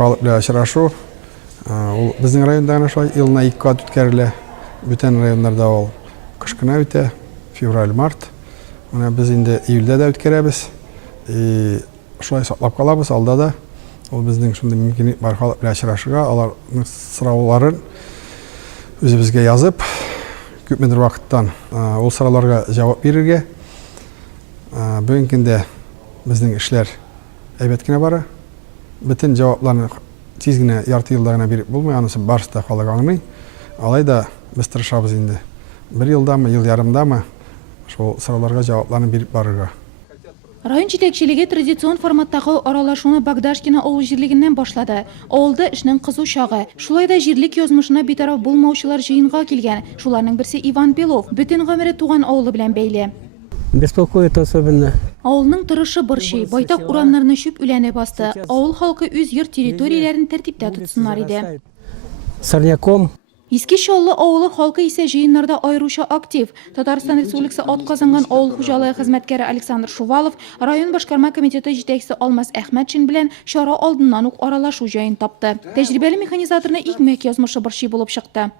Халык белән очрашу. Ул безнең районда гына шулай елына 2 кат үткәрелә. Бүтән районнарда ул кышкына үтә, февраль-март. Менә без инде июльдә дә үткәрәбез. Шулай саклап калабыз алда да. Ул безнең шундый мөмкинлек бар халык белән очрашуга, аларның сорауларын үзебезгә язып, күпмедер вакыттан ул сорауларга җавап бирергә. Бүгенге көндә безнең эшләр әйбәт кенә бара. Бүтән җавапларны тиз генә ярты елда гына биреп булмый, анысы барысы да халык аңлый. Алайда без тырышабыз инде. 1 елдамы, ел ярымдамы шул сорауларга җавапларны биреп барырга. Район җитәкчелеге традицион форматтагы аралашуны Багдашкина авыл җирлегеннән башлады. Авылда эшнең кызу чагы. Шулай да җирлек язмышына битараф булмаучылар җыенга килгән. Шуларның берсе Иван Белов, бүтән гомере туган авылы белән бәйле. Беспокоит особенно. Авылның тырышы борчый, байтак урамнарны чүп үләне басты. Авыл халкы үз йорт территорияләрен тәртиптә тотсыннар иде. Сорняком. Иске Чаллы авылы халкы исә җыеннарда аеруча актив. Татарстан Республикасы атказанган авыл хуҗалыгы хезмәткәре Александр Шувалов, район башкарма комитеты җитәкчесе Алмаз Әхмәтшин белән чара алдыннан ук аралашу җаен тапты. Тәҗрибәле механизаторны икмәк язмышы борчый булып чыкты.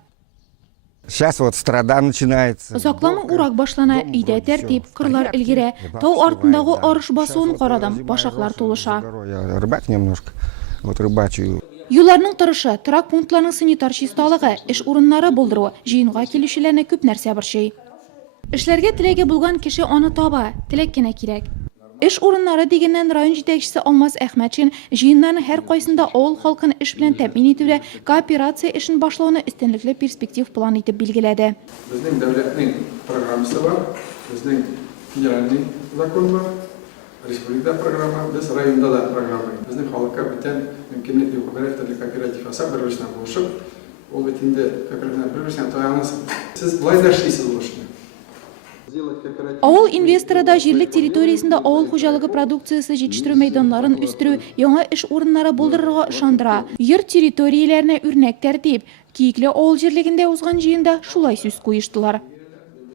Сейчас вот страда начинается. Озакламы урак башлана, өйдә тәртип, кырлар илгерә. Тау артындагы арыш басуын карадым, башаклар тулыша. Я рыбак немножко, вот рыбачу. Юлларның тырышы, торак пунктларның санитар чисталыгы, эш урыннары булдыру, җыенга килүчеләрне күп нәрсә борчый. Эшләргә теләге булган кеше аны таба, теләк кенә кирәк. Эш урыннары дигәннән район җитәкчесе Алмаз Әхмәтшин җыеннарның һәр кайсында авыл халкын эш белән тәэмин итүдә кооперация эшен башлауны өстенлекле перспектив план итеп билгеләде. Безнең дәүләтнең программасы бар, безнең федеральный закон бар, республика программа, без районда да программа. Безнең халыкка бүтән мөмкинлек юк, кооператив ясап, бер-берсенә булышып, ул бит инде кооперативны бер-берсенә таянасыз. Сез болай да эшлисез ул эшне. Авыл инвесторы да җирлек территориясендә авыл хуҗалыгы продукциясе җитештерү мәйданнарын үстерү, яңа эш урыннары булдырырга ышандыра. Йорт территорияләренә үрнәк тәртип, Киекле авыл җирлегендә узган җыенда шулай сүз куештылар.